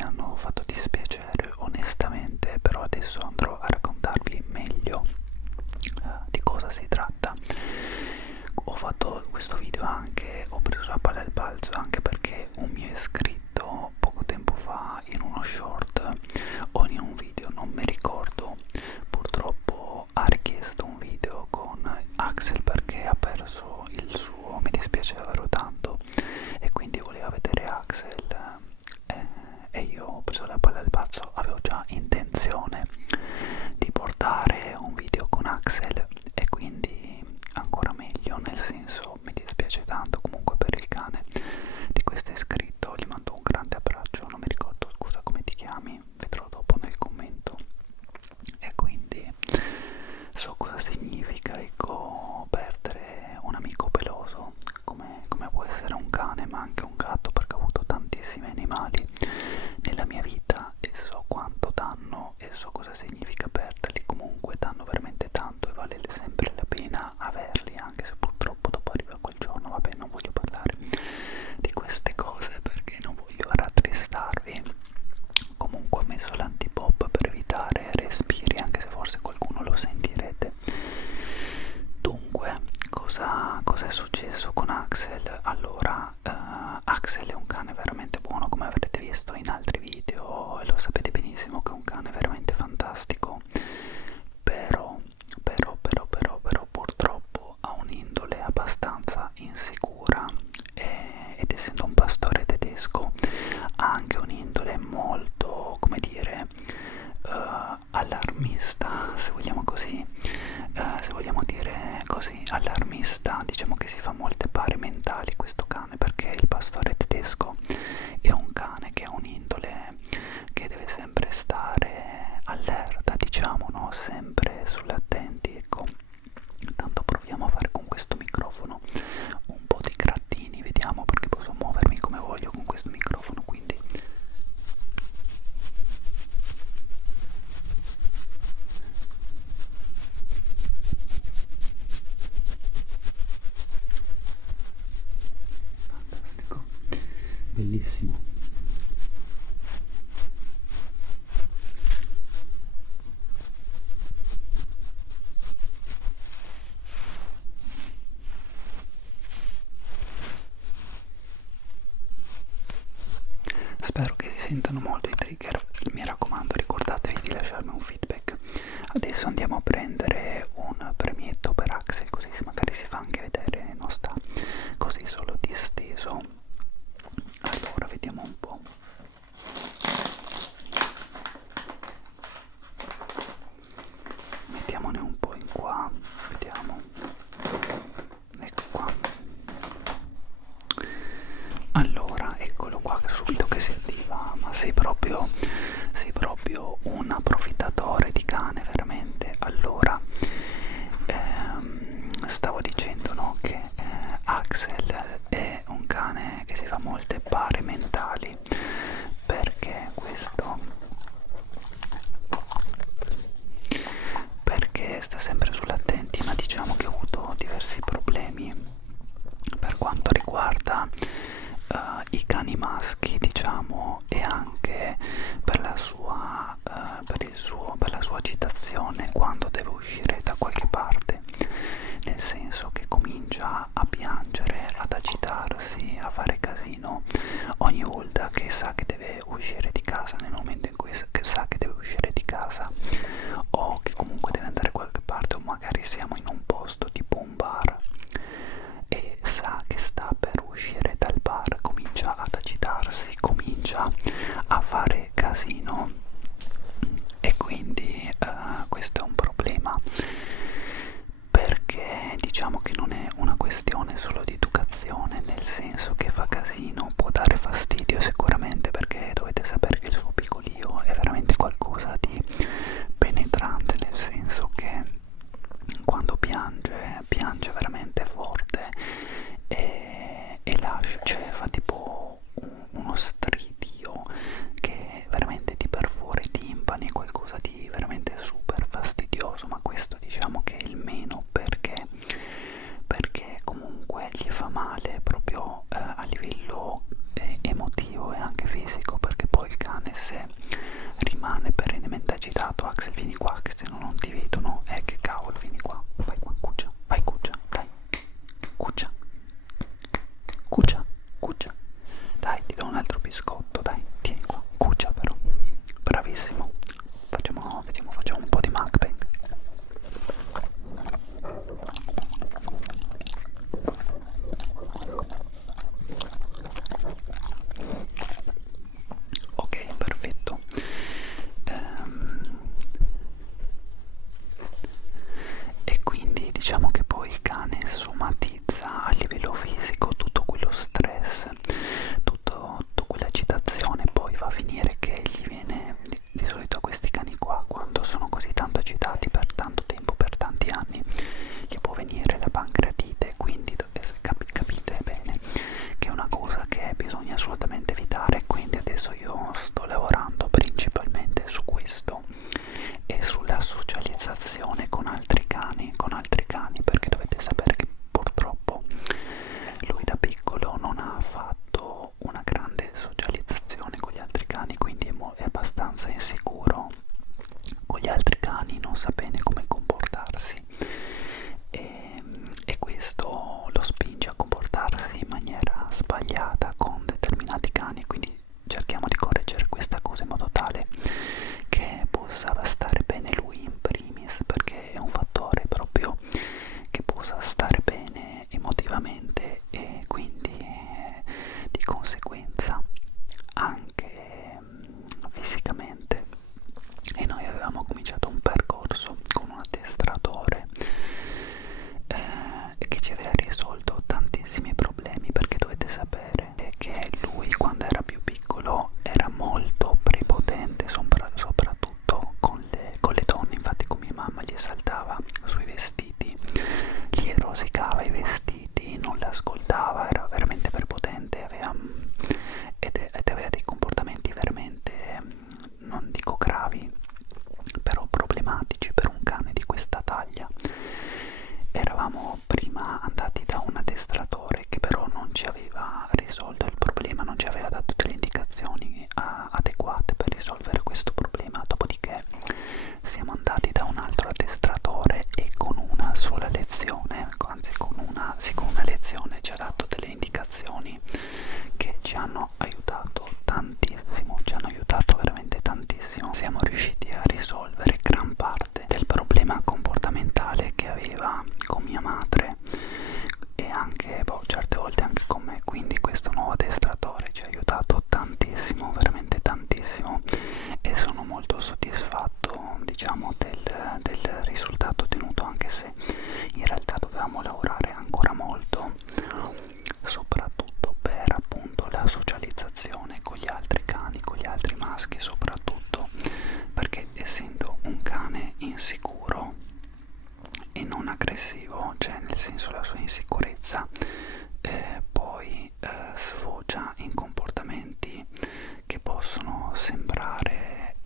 mi hanno fatto dispiacere onestamente, però adesso andrò a raccontarvi meglio di cosa si tratta. Ho fatto questo video anche, ho preso la palla al balzo anche perché un mio iscritto poco tempo fa in uno short o in un video, non mi ricordo, purtroppo ha richiesto un video con Axel perché ha perso il suo, mi dispiace davvero tanto, e quindi voleva vedere Axel, e io ho preso la palla al balzo. Avevo già intenzione di portare un video con Axel e quindi ancora meglio, nel senso mi dispiace tanto comunque per il cane di questo iscritto, gli mando un grande abbraccio, non mi ricordo, scusa, come ti chiami, vedrò dopo nel commento. E quindi so cosa significa, ecco, perdere un amico peloso come può essere un cane, ma anche un gatto, perché ho avuto tantissimi animali nella mia vita e so quanto danno e so cosa significa perderli. Comunque danno veramente tanto e vale sempre la pena averli, anche se purtroppo dopo arriva quel giorno. Vabbè, non voglio parlare di queste cose perché non voglio rattristarvi. Comunque ho messo l'antipop per evitare respiri, anche se forse qualcuno lo sentirete. Dunque, cosa è successo con Axel? Allora, Axel è un cane veramente buono, come avrete visto in altri video, e lo sapete benissimo che è un cane veramente fantastico, però purtroppo ha un'indole abbastanza insicura ed essendo un pastore tedesco ha anche un'indole molto, come dire, allarmista, se vogliamo così, se vogliamo dire così, allarmista. Diciamo che si fa molte pare mentali questo cane, perché il pastore tedesco è un cane che ha un'indole che deve sempre stare allerta, diciamo, no? Sempre sull'attenti, ecco. Intanto proviamo a fare con questo microfono un po' di grattini, vediamo, perché posso muovermi come voglio con questo microfono, quindi fantastico, bellissimo. Spero che si sentano molto i trigger, mi raccomando ricordatevi di lasciarmi un feedback. Adesso andiamo a prendere un premietto per Axel, così magari si fa anche vedere, non sta così solo disteso. Allora vediamo un po'. Mettiamone un po' in qua, vediamo, ecco qua. Allora, eccolo qua subito che si attiva, ma sei proprio un approfittatore di cane, veramente. Allora, stavo dicendo, no, che Axel è un cane che si fa molte pare mentali, perché questo? Perché sta sempre sull'attenti, ma diciamo che ho avuto diversi problemi per quanto riguarda i cani maschi, diciamo, e anche per la sua per la sua agitazione quando deve uscire da qualche parte, nel senso che comincia a piangere, ad agitarsi, a fare casino ogni volta hanno aiutato tantissimo, ci hanno aiutato veramente tantissimo. Siamo riusciti a risolvere gran parte del problema comportamentale che aveva con mia madre e anche certe volte anche con me, quindi questo nuovo addestratore ci ha aiutato tantissimo, veramente tantissimo, e sono molto soddisfatto, diciamo, del risultato ottenuto, anche se in realtà dovevamo lavorare ancora molto, soprattutto per appunto la socializzazione con gli altri cani, con gli altri maschi, soprattutto perché essendo un cane insicuro e non aggressivo, cioè nel senso la sua insicurezza poi sfocia in comportamenti che possono sembrare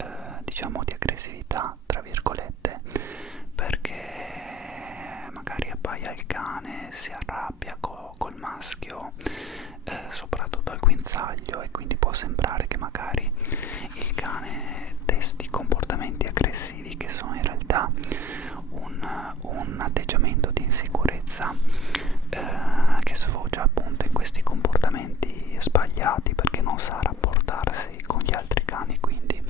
diciamo di aggressività tra virgolette, perché magari abbaia il cane, si arrabbia col maschio, soprattutto al guinzaglio, e quindi può sembrare che magari il cane testi comportamenti aggressivi che sono in realtà un atteggiamento di insicurezza che sfocia appunto in questi comportamenti sbagliati, perché non sa rapportarsi con gli altri cani, quindi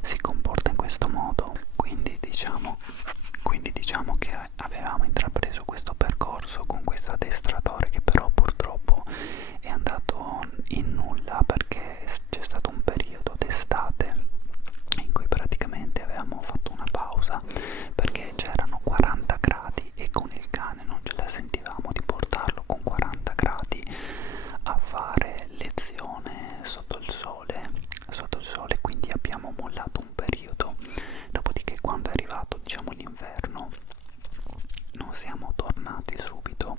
si comporta in questo modo. Quindi diciamo che avevamo intrapreso questo percorso con questo addestratore, che però purtroppo è andato in nulla, perché c'è stato un periodo d'estate in cui praticamente avevamo fatto una pausa perché c'erano 40 gradi e con il cane non ce la sentivamo di portarlo con 40 gradi a fare lezione sotto il sole, quindi abbiamo mollato un periodo. Dopodiché, quando è arrivato diciamo l'inverno, non siamo tornati subito,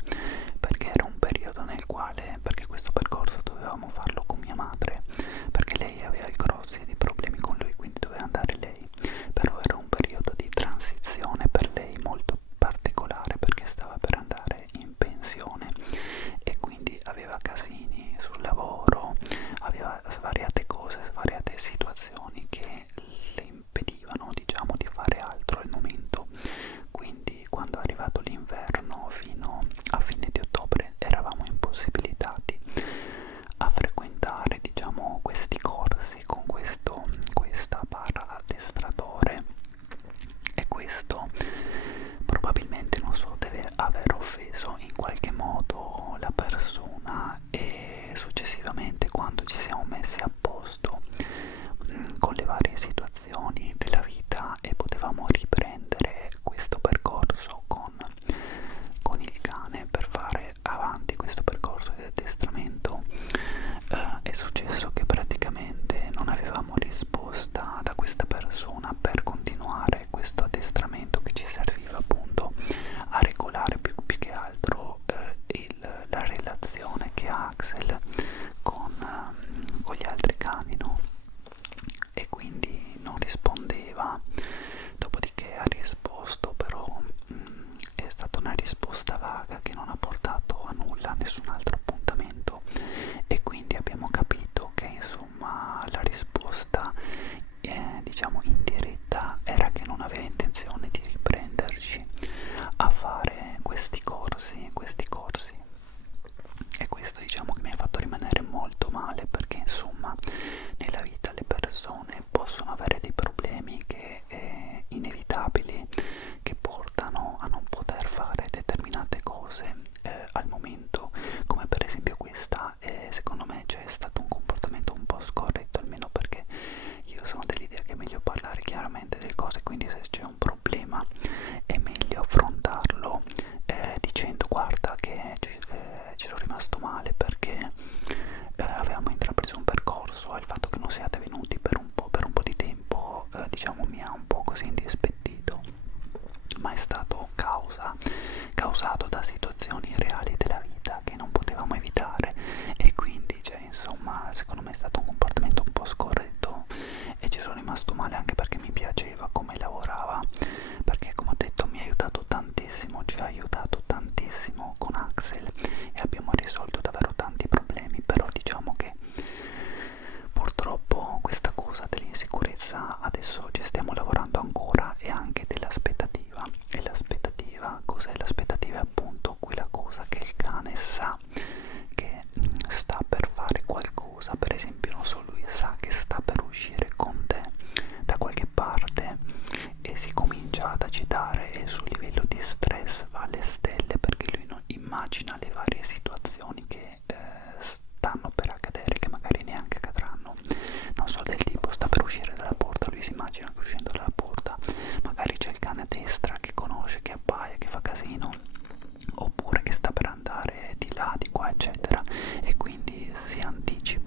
perché era un periodo nel quale, perché questo percorso dovevamo farlo con mia madre, perché lei aveva grossi di problemi con lui, quindi doveva andare lei, però era un periodo di transizione per lei molto particolare, perché stava per andare in pensione e quindi aveva casini sul lavoro, aveva svariate cose, svariate situazioni che le impedivano, diciamo, di fare altro al momento. Quindi quando è arrivato l'inverno fino a fine di ottobre eravamo impossibilitati a frequentare, diciamo, questi corsi con questa para addestratore, e questo probabilmente, non so, deve aver offeso in qualche modo la persona, e successivamente, quando ci siamo messi a posto con le varie situazioni della vita e potevamo riprendere questo percorso con il cane per fare avanti questo percorso di addestramento, è successo che praticamente non avevamo risposta da questa persona per continuare questo addestramento che ci serviva appunto a regolare più che altro la relazione che ha Axel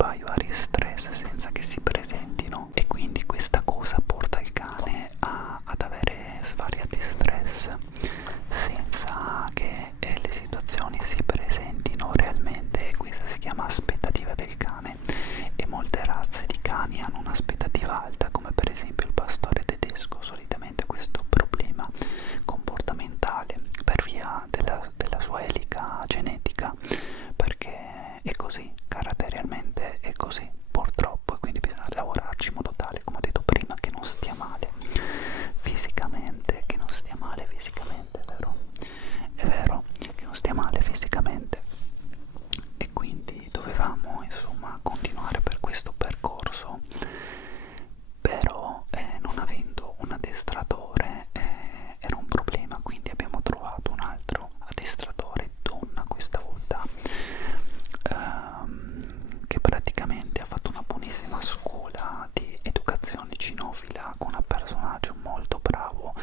vari stress senza che si presentino, e quindi questa cosa porta il cane ad avere svariati stress senza che le situazioni si presentino realmente, e questa si chiama aspettativa del cane. E molte razze di cani hanno un'aspettativa alta, come per esempio il pastore tedesco. Solitamente questo problema comportamentale per via della sua elica genetica, perché è così, caratterialmente è così purtroppo, e quindi bisogna lavorarci in modo tale, come ho detto prima, che non stia male fisicamente, che non stia male fisicamente, è vero, che non stia male fisicamente. E quindi dovevamo insomma continuare per questo percorso, però non avendo un addestratore era un problema, quindi abbiamo trovato un altro addestratore donna questa volta, che praticamente ha fatto una buonissima scuola di educazione cinofila con un personaggio molto bravo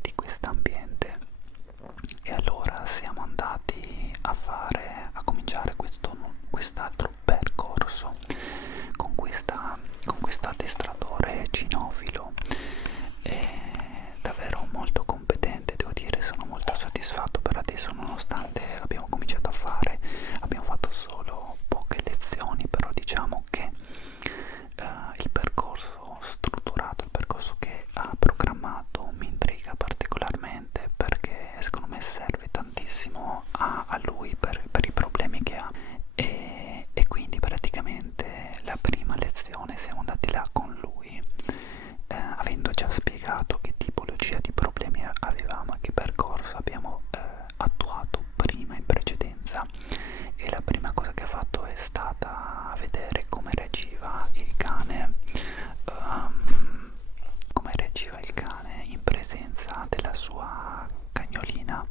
di quest'ambiente. E allora siamo andati a cominciare quest'altro percorso con questo addestratore cinofilo, davvero molto competente, devo dire. Sono molto soddisfatto per adesso, nonostante abbiamo fatto solo poche lezioni, però diciamo che il percorso strutturato, il percorso che ha programmato mi intriga particolarmente, perché secondo me serve tantissimo a lui per i problemi che ha. E quindi praticamente la prima lezione siamo andati là con lui, avendo già spiegato che tipologia di problemi avevamo e che percorso abbiamo attuato prima in precedenza. E la prima cosa che ha fatto è stata vedere come reagiva il cane, in presenza della sua cagnolina,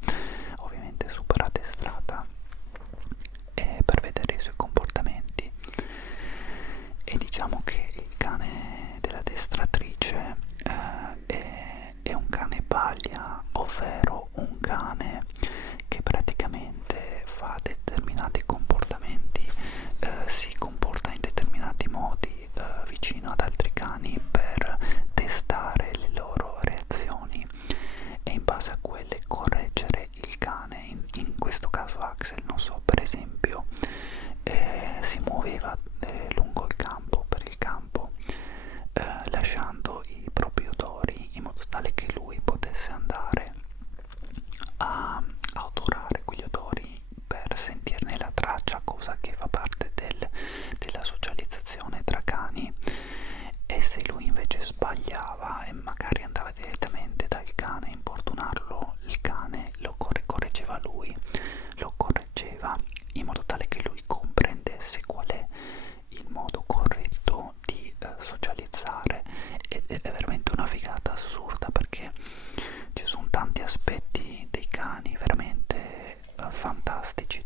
ovviamente super addestrata, per vedere i suoi comportamenti. E diciamo che il cane dell'addestratrice è un cane paglia, ovvero un cane che praticamente fa determinati comportamenti, si comporta in determinati modi vicino ad altri cani per testare le loro reazioni e in base a quelle correggere il cane. In questo caso Axel, non so, per esempio si muoveva lungo il campo, per il campo, lasciando i propri odori in modo tale che lui potesse andare a odorare quegli odori per sentirne la traccia, cosa che fa parte della socializzazione tra cani. E se lui invece sbagliava e magari andava direttamente dal cane a importunarlo, il cane lo correggeva lui, lo correggeva in modo tale che lui comprendesse qual è il modo corretto di socializzare. Ed è veramente una figata assurda, perché ci sono tanti aspetti dei cani veramente fantastici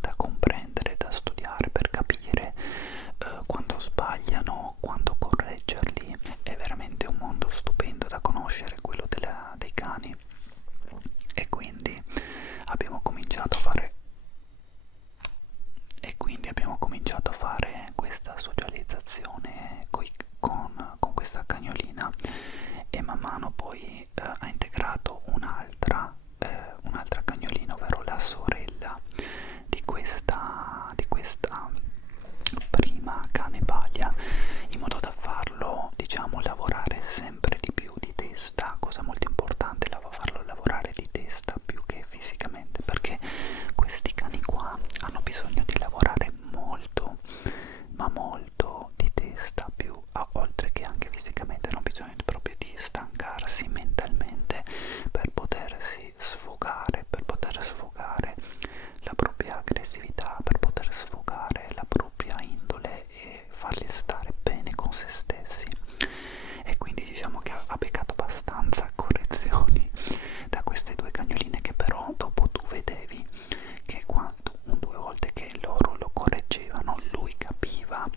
da comprendere, da studiare per capire quando sbagliano, quando correggerli. È veramente un mondo stupendo da conoscere, quello dei cani. E quindi abbiamo cominciato a fare questa socializzazione con questa cagnolina, e man mano poi ha integrato un'altra cagnolina, ovvero la sorella di questa prima cane paglia, in modo da farlo, diciamo, lavorare sempre di più di testa, cosa molto importante, farlo lavorare di testa più che fisicamente, perché questi cani qua hanno bisogno di lavorare molto, ma molto di testa, più oltre che anche fisicamente. Hanno bisogno proprio di stancarsi mentalmente per potersi sfogare, per poter sfogare la propria aggressività, per poter sfogare la propria indole e farli stare bene con se stessi. E quindi diciamo che ha beccato abbastanza correzioni da queste due cagnoline, che però dopo tu vedevi che quando due volte che loro lo correggevano, lui capiva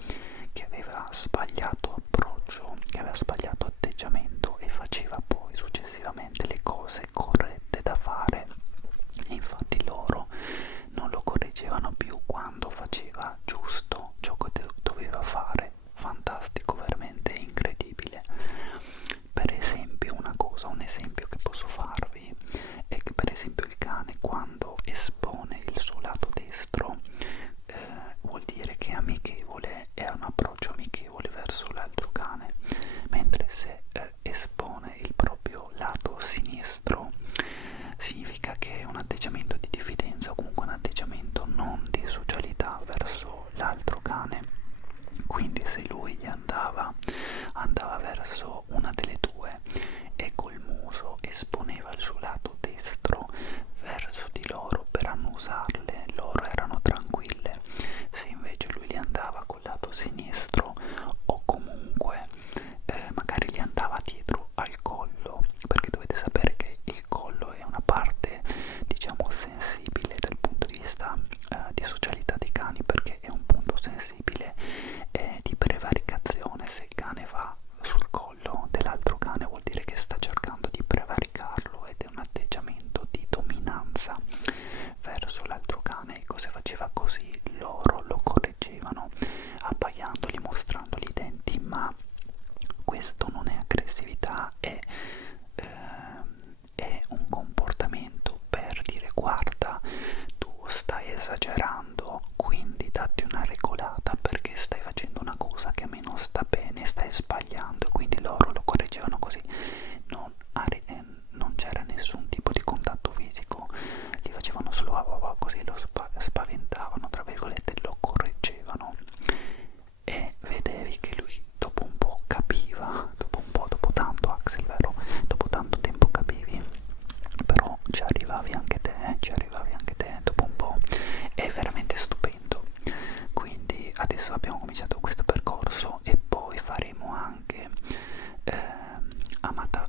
adesso abbiamo cominciato questo percorso e poi faremo anche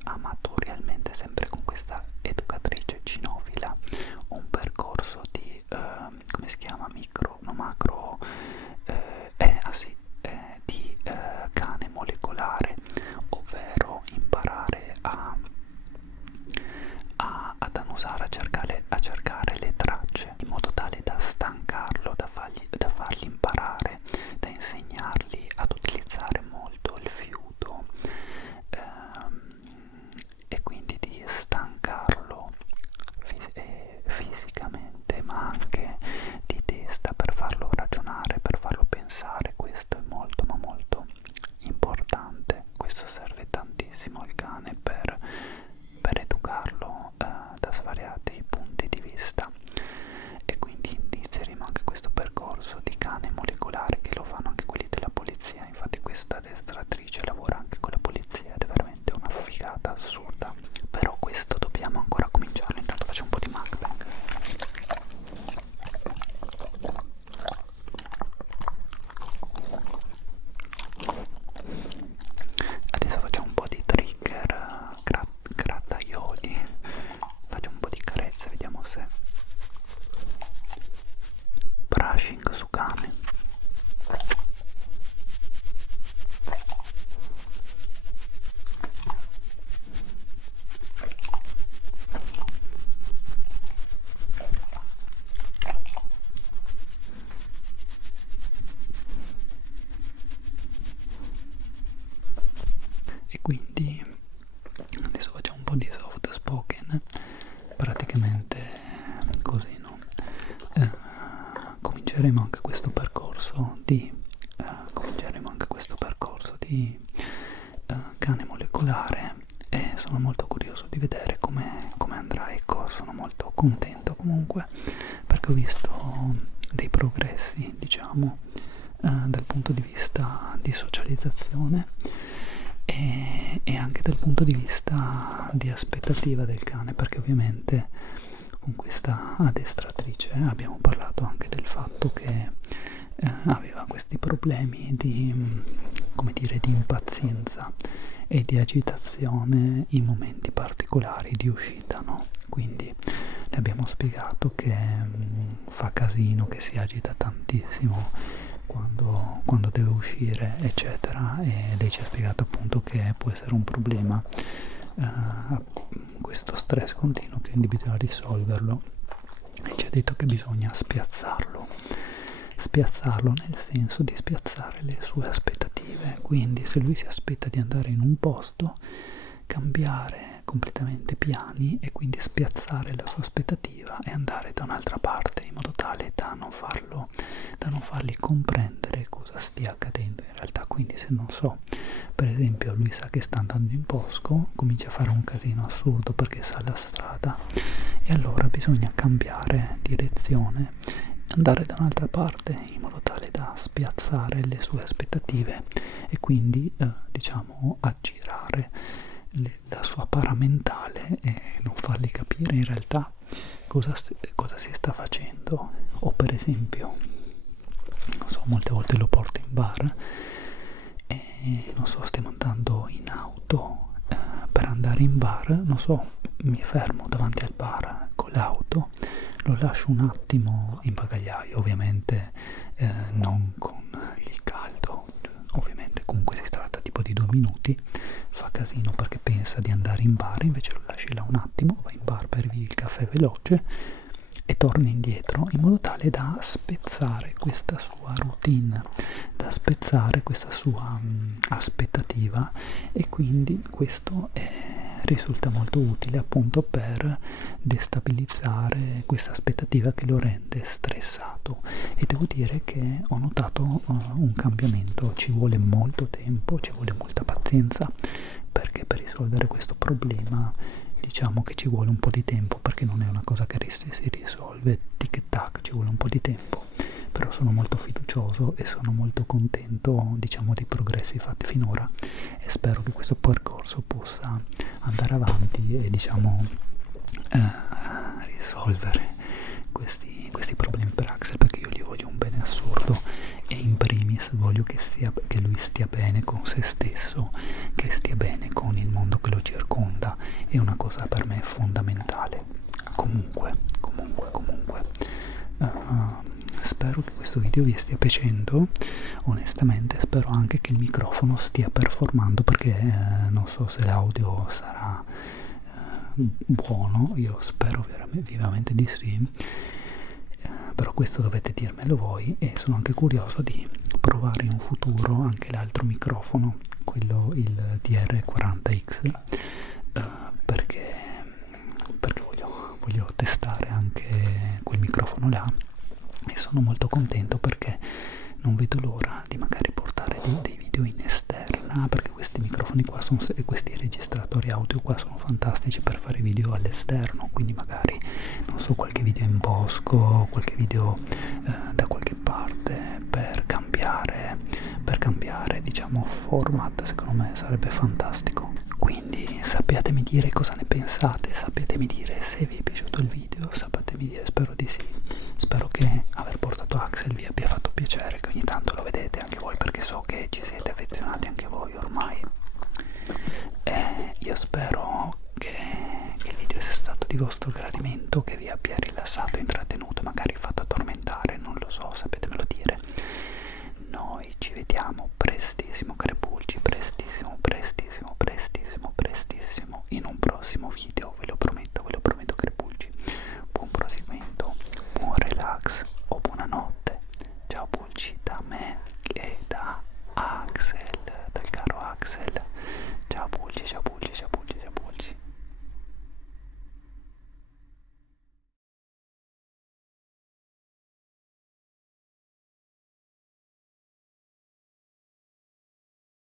amatorialmente, sempre con questa educatrice cinofila, un percorso di come si chiama, macro di cane molecolare, ovvero imparare ad annusare, a cercare le tracce, in modo tale da stancarlo, da fargli imparare, da insegnargli ad utilizzare molto il fiuto, e quindi di stancarlo fisicamente, ma anche di testa, per farlo ragionare, per farlo pensare. Questo è molto ma molto importante. Questo serve tantissimo al cane per educarlo da svariati punti di vista, e quindi inizieremo anche questo percorso di cane molecolare, che lo fanno anche quelli della polizia. Infatti questa addestratrice lavora anche con la polizia ed è veramente una figata assurda. Però questo dobbiamo ancora cominciarlo. Intanto faccio un po' di mukbang. Adesso facciamo un po' di trigger, grattaioli, facciamo un po' di carezze, vediamo se brushing su cane. E quindi adesso facciamo un po' di soft spoken, praticamente così, no? Cominceremo anche questo percorso di cane molecolare, e sono molto curioso di vedere come andrà. Ecco, sono molto contento comunque, perché ho visto dei progressi, diciamo, dal punto di vista di socializzazione e anche dal punto di vista di aspettativa del cane, perché ovviamente con questa addestratrice abbiamo parlato anche del fatto che aveva questi problemi di, come dire, di impazienza e di agitazione in momenti particolari di uscita, no? Quindi le abbiamo spiegato che fa casino, che si agita tantissimo quando deve uscire, eccetera, e lei ci ha spiegato appunto che può essere un problema, questo stress continuo, che bisogna risolverlo, e ci ha detto che bisogna spiazzarlo nel senso di spiazzare le sue aspettative. Quindi se lui si aspetta di andare in un posto, cambiare completamente piani e quindi spiazzare la sua aspettativa e andare da un'altra parte, in modo tale da non fargli comprendere cosa stia accadendo in realtà. Quindi se, non so, per esempio lui sa che sta andando in bosco, comincia a fare un casino assurdo perché sa la strada, e allora bisogna cambiare direzione, andare da un'altra parte, in modo tale da spiazzare le sue aspettative e quindi diciamo aggirare la sua paramentale e non fargli capire in realtà cosa si sta facendo. O per esempio, non so, molte volte lo porto in bar e non so, stiamo andando in auto, per andare in bar, non so, mi fermo davanti al bar con l'auto, lo lascio un attimo in bagagliaio, ovviamente non con il caldo, ovviamente comunque si tratta tipo di 2 minuti, fa casino perché pensa di andare in bar, invece lo lasci là un attimo, va in bar, bevi il caffè veloce e torni indietro, in modo tale da spezzare questa sua routine, da spezzare questa sua aspettativa, e quindi questo risulta molto utile appunto per destabilizzare questa aspettativa che lo rende stressato. E devo dire che ho notato un cambiamento. Ci vuole molto tempo, ci vuole molta pazienza, perché per risolvere questo problema diciamo che ci vuole un po' di tempo, perché non è una cosa che si risolve tic e tac, ci vuole un po' di tempo. Però sono molto fiducioso e sono molto contento, diciamo, dei progressi fatti finora, e spero che questo percorso possa andare avanti e, diciamo, risolvere questi problemi per Axel, perché io gli voglio un bene assurdo, e in primis primis voglio che lui stia bene con se stesso, che stia bene con il mondo che lo circonda, è una cosa per me fondamentale. Comunque spero che questo video vi stia piacendo. Onestamente spero anche che il microfono stia performando, perché non so se l'audio sarà buono, io spero vivamente di sì, però questo dovete dirmelo voi, e sono anche curioso di provare in un futuro anche l'altro microfono, quello, il DR40X, perché voglio testare anche quel microfono là, e sono molto contento perché non vedo l'ora di magari portare dei video in esterna, perché questi microfoni qua questi registratori audio qua sono fantastici per fare video all'esterno, quindi magari non so, qualche video in bosco, qualche video da qualche parte, per cambiare diciamo format, secondo me sarebbe fantastico. Quindi sappiatemi dire cosa ne pensate, sappiatemi dire se vi è piaciuto il video, sappiatemi dire, spero di sì, spero che aver portato Axel vi abbia fatto piacere, che ogni tanto lo vedete anche voi, perché so che ci siete affezionati anche voi ormai, e io spero che il video sia stato di vostro gradimento, che vi abbia rilassato, intrattenuto, magari fatto addormentare, non lo so, sappiatemelo dire. Noi ci vediamo prestissimo, cari